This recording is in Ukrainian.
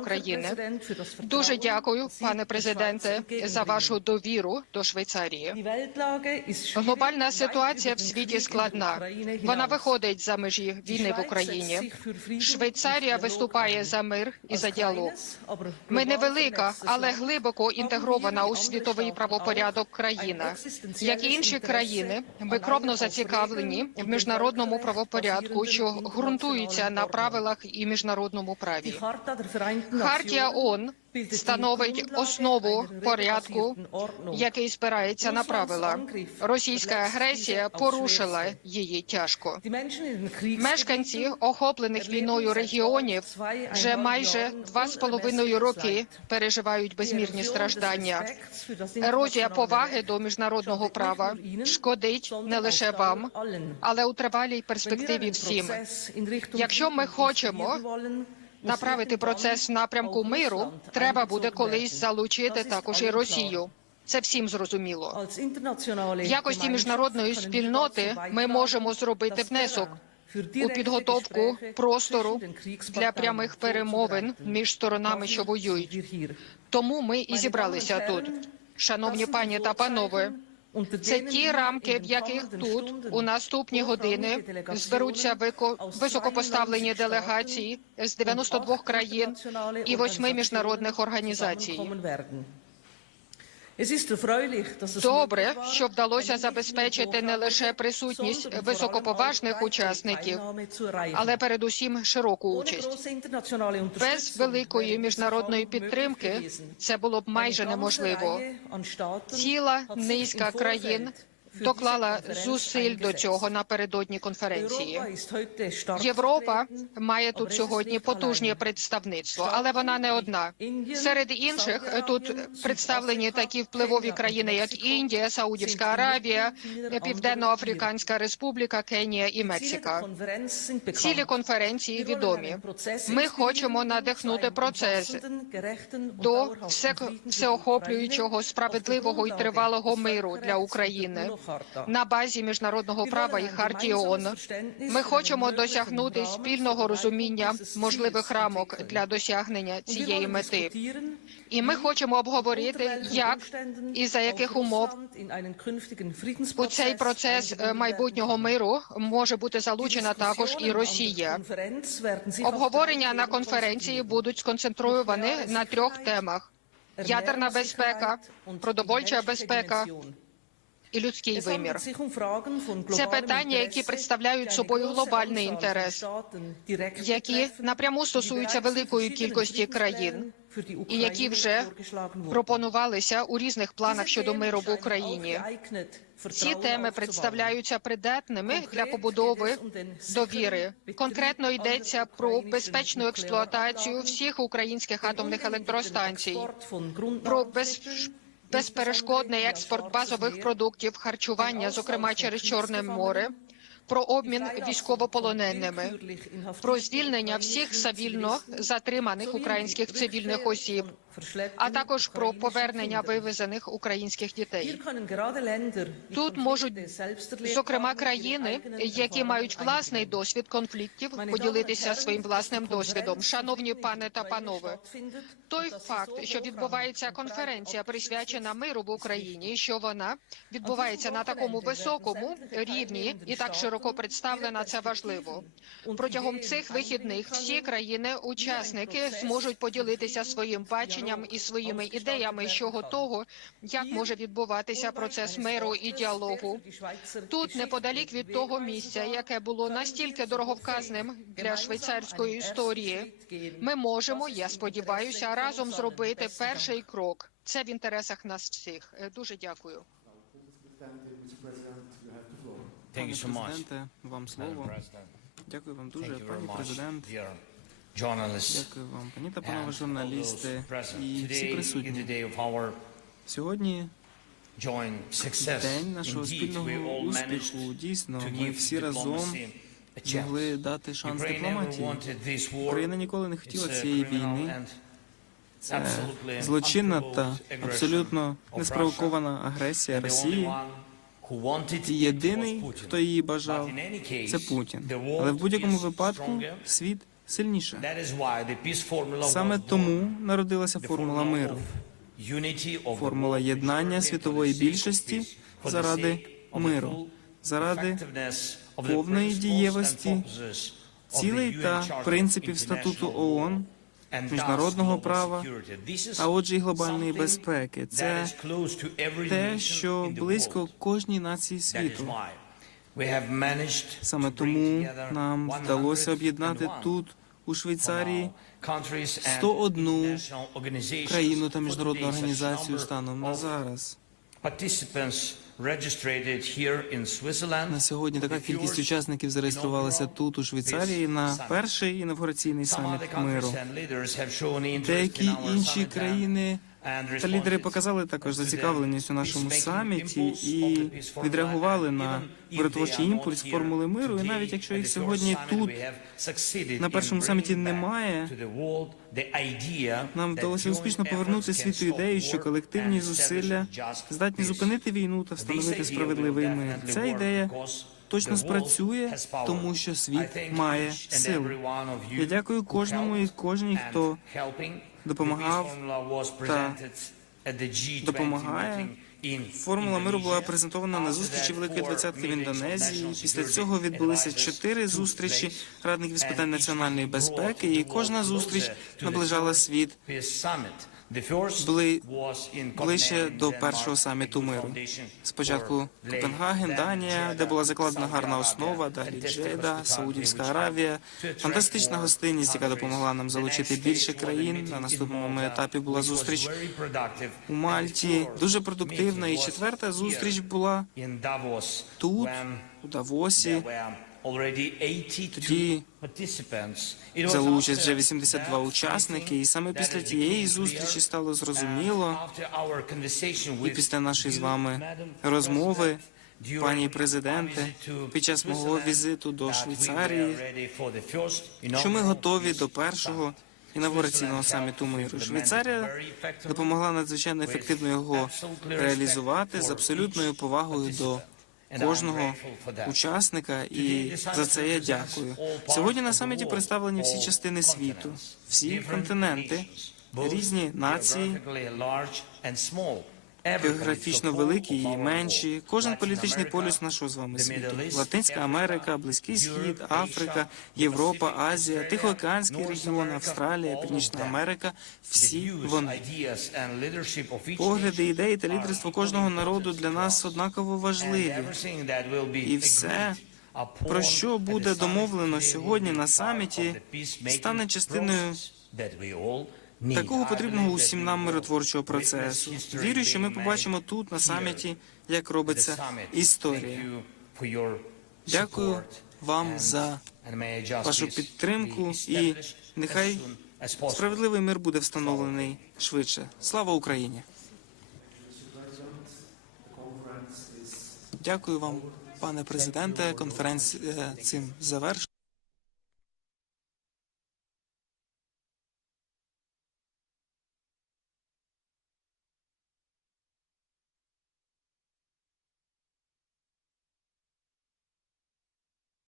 України дуже дякую, пане президенте, за вашу довіру до Швейцарії. Глобальна ситуація в світі складна. Вона виходить за межі війни в Україні. Швейцарія виступає за мир і за діалог. Ми невелика, але глибоко інтегрована у світовий правопорядок країна. Як і інші країни, ми кровно зацікавлені в міжнародному правопорядку, що ґрунтується на правилах і міжнародному праві. Хартія ООН становить основу порядку, який спирається ну, на правила. Російська агресія порушила її тяжко. Мешканці охоплених війною регіонів вже майже два з половиною роки переживають безмірні страждання. Ерозія поваги до міжнародного права шкодить не лише вам, але у тривалій перспективі всім. Якщо ми хочемо направити процес напрямку миру, треба буде колись залучити також і Росію. Це всім зрозуміло. В якості міжнародної спільноти ми можемо зробити внесок у підготовку простору для прямих перемовин між сторонами, що воюють. Тому ми і зібралися тут, шановні пані та панове. Це ті рамки, в e яких тут у наступні години зберуться високопоставлені делегації з 92 країн і восьми міжнародних організацій. Добре, що вдалося забезпечити не лише присутність високоповажних учасників, але передусім широку участь. Без великої міжнародної підтримки це було б майже неможливо. Ціла низка країн доклала зусиль до цього напередодні конференції. Європа має тут сьогодні потужні представництво, але вона не одна. Серед інших тут представлені такі впливові країни, як Індія, Саудівська Аравія, Південно-Африканська Республіка, Кенія і Мексика. Цілі конференції відомі. Ми хочемо надихнути процес до всеохоплюючого справедливого і тривалого миру для України на базі міжнародного права і хартії ООН. Ми хочемо досягнути спільного розуміння можливих рамок для досягнення цієї мети. І ми хочемо обговорити, як і за яких умов у цей процес майбутнього миру може бути залучена також і Росія. обговорення на конференції будуть сконцентровані на трьох темах: ядерна безпека, продовольча безпека і людський вимір. Um Це питання, які представляють собою глобальний інтерес, які напряму стосуються великої кількості країн і які вже пропонувалися у різних планах щодо миру в Україні. Ці теми представляються придатними для побудови um довіри. Конкретно йдеться про безпечну експлуатацію всіх українських атомних електростанцій, про безпечну безперешкодний експорт базових продуктів харчування, зокрема через Чорне море. Про обмін військовополоненими про звільнення всіх савільно затриманих українських цивільних осіб а також про повернення вивезених українських дітей. Тут можуть зокрема країни, які мають власний досвід конфліктів, поділитися своїм власним досвідом. Шановні пане та панове, той факт, що відбувається конференція, присвячена миру в Україні, що вона відбувається на такому високому рівні і так широко представлена. Це важливо протягом цих вихідних. Всі країни-учасники зможуть поділитися своїм баченням баченням і своїми ідеями щодо того, як може відбуватися процес миру і діалогу. Тут неподалік від того місця, яке було настільки дороговказним для швейцарської історії. Ми можемо, я сподіваюся, разом зробити перший крок. Це в інтересах нас всіх. Е, дуже дякую. Пане президенте, вам слово. Дякую вам дуже, пані президент. Дякую вам, пані та панове журналісти і всі присутні. Сьогодні день нашого спільного успіху. Дійсно, ми всі разом могли дати шанс дипломатії. Україна ніколи не хотіла цієї війни. Це злочинна та абсолютно неспровокована агресія Росії. І єдиний, хто її бажав, це Путін. Але в будь-якому випадку світ сильніше. Саме тому народилася формула миру, формула єднання світової більшості заради миру, заради повної дієвості цілей та принципів статуту ООН, міжнародного права, а отже, і глобальної безпеки. Це те, що близько кожній нації світу. Саме тому нам вдалося об'єднати тут у Швейцарії 101 країну та міжнародну організацію станом на зараз. На сьогодні така кількість учасників зареєструвалася тут у Швейцарії на перший інавгураційний саміт миру. Деякі інші країни. Та лідери показали також зацікавленість у нашому саміті і відреагували на миротворчий імпульс формули миру. І навіть якщо їх сьогодні тут на першому саміті немає, нам вдалося успішно повернути світу ідею, що колективні зусилля здатні зупинити війну та встановити справедливий мир. Ця ідея точно спрацює, тому що світ має силу. Я дякую кожному і кожній, хто допомагав та допомагає. Формула миру була презентована на зустрічі Великої двадцятки в Індонезії. Після цього відбулися чотири зустрічі радників з питань національної безпеки, і кожна зустріч наближала світ були ближче до першого саміту миру. Спочатку Копенгаген, Данія, де була закладена гарна основа, далі Джеда, Саудівська Аравія, фантастична гостинність, яка допомогла нам залучити більше країн. На наступному етапі була зустріч у Мальті. Дуже продуктивна. І четверта зустріч була тут, у Давосі. Тоді взяли участь вже 82 учасники, і саме після тієї зустрічі стало зрозуміло, і після нашої з вами розмови, пані президенте, під час мого візиту до Швейцарії, що ми готові до першого інавгураційного саміту миру. Швейцарія допомогла надзвичайно ефективно його реалізувати з абсолютною повагою до кожного учасника, і за це я дякую. Сьогодні на саміті представлені всі частини світу, всі континенти, різні нації, Географічно великі і менші. Кожен політичний полюс нашого з вами світу. Латинська Америка, Близький Схід, Африка, Європа, Азія, Тихоокеанський регіон, Австралія, Північна Америка всі вони погляди, ідеї та лідерство кожного народу для нас однаково важливі. І все. Про що буде домовлено сьогодні на саміті, стане частиною Такого потрібного усім нам миротворчого процесу. Вірю, що ми побачимо тут на саміті, як робиться історія. Дякую вам за вашу підтримку і нехай справедливий мир буде встановлений швидше. Слава Україні! Дякую вам, пане президенте. Конференція цим завершена.